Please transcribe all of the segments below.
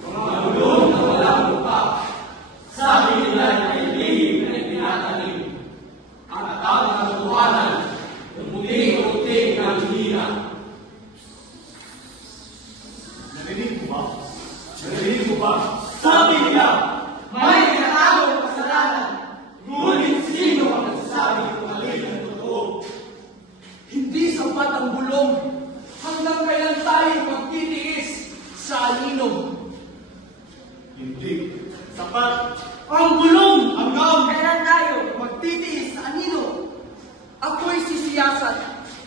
mga bulong na walang mukha. Sabi nila ay lihim na itinatanim. At ang katotohanan, umuting-uting ng hina. Narinig mo ba? Narinig mo ba? Sabi nila, may tinatawag kasalanan. Ngunit sino ang nagsasabi kung alin ang totoo? Hindi sapat ang bulong. Hanggang kailan tayo magtitiis sa alinom? Hindi. Sapat. Ang bulong! Hanggang Kailan tayo magtitiis sa alinom? Ako'y sisiyasat.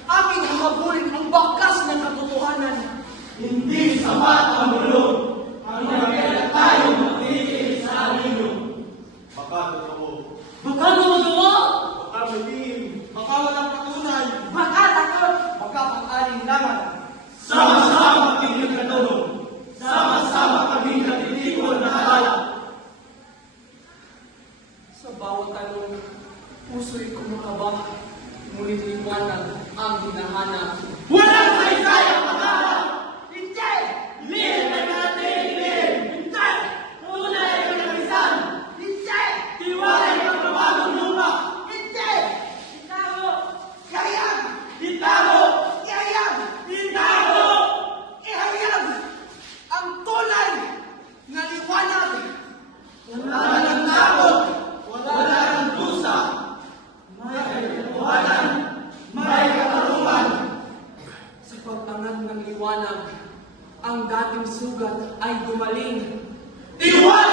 Aking hahabulin ang bakas ng katotohanan. Hindi sapat ang bulong. Hanggang kailan tayo magtitiis sa alino. baka totoo. Baka gumagawa! Baka maging. Baka walang patunay. Baka takot! Baka pang-alinlangan. Sama-sama kaming nagkatulong. Sama-sama kaming nagtitipon na halala. Sa bawat tanong, puso'y kumakaba. Ngunit liwanag ang hinahanap. Walang saysay ang pangarap! Hindi! Lihim na natin lihim! Hindi! Tunay ay kanabisan! Hindi! Tiwalay ang pabagong lupa! Hindi! Itago! Kayang! Itago! Kayang! Itago! Ihayag! Ang tunay na liwanag! Wala ng takot! Wala ng dusa! May katotohanan! May katarungan! Sa pagtangan ng liwanag, ang dating sugat ay gumaling. Tiwala